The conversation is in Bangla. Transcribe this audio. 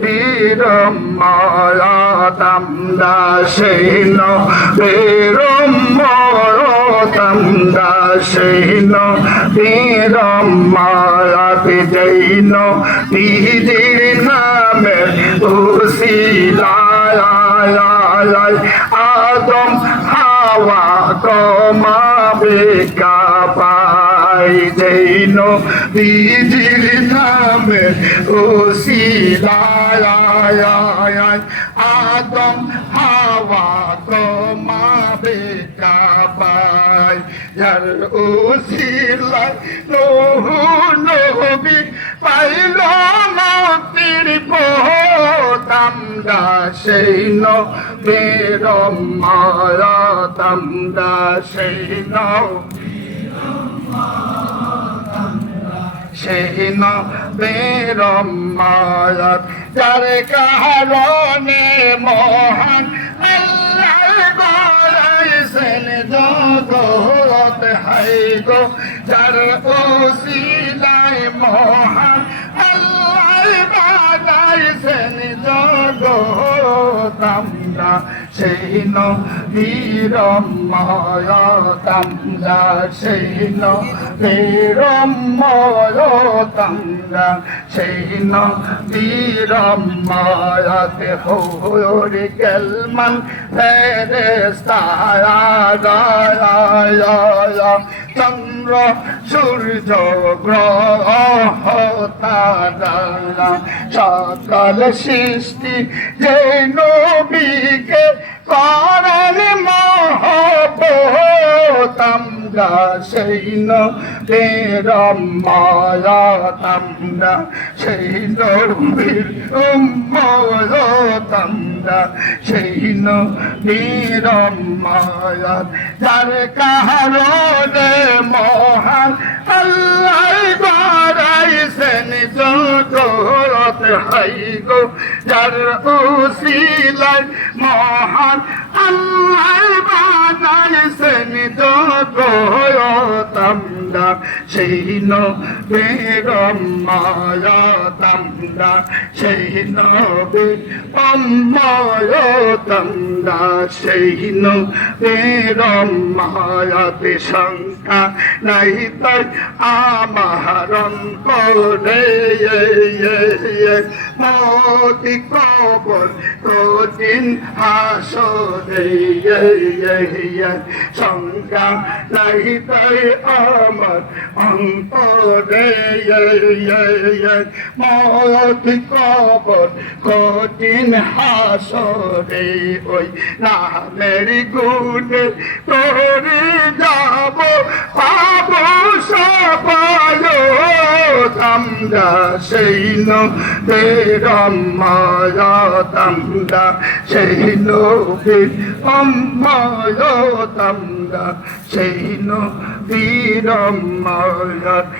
বীরম্মরতমদা সেন বীরম্মরতমদা সেন বীরম্মরতি জৈন তিজির নামে উসিলায় আদম হাওয়া কমাবে কাপাই জৈন তিজির নামে উসিলায় আদম হাওয়া কমাবে কাপাই যার উসিলায় নূহ নবী পাইল মুক্তির পথ সেই নবীর মরতমদা সেই নবীর মরত যার কারণে মহান আল্লাহ গড়াইছেন জগৎ হাই গো যার উসিলায় মহান আল্লাহ বানাইছেন জগৎ আমরা সেই নবীর মরতমদা সেই নবীর মরতমদা সেই নবীর মরত হরি কেলমান ফেরেশতা চন্দ্র সূর্য গ্রহ তারা সকল সৃষ্টি যে নবীকে করেন মহব্বত আমরা সেই নবীর মরতমদা সেই নবীর মরতমদা সেই নবীর মরত যার কারণে মহান আল্লাহ গড়াইছেন জগৎ হাই গো যার উসিলায় মহান আল্লাহ বানাইছেন জগৎ আমরা সেই নবীর মরতমদা সেই নবীর মরতমদা সেই নবীর মরত শঙ্কা নাই তাই আমার অন্তরে মতি কবর কঠিন হাসরে শঙ্কা নাই তাই আমার অন্তরে মতি কবর কঠিন হাসরে ওই নামের গুণে তোরে যাব পাবো সবাই আমরা সেই নবীর মরতমদা সেই নবীর মরতমদা সেই নবীর মরত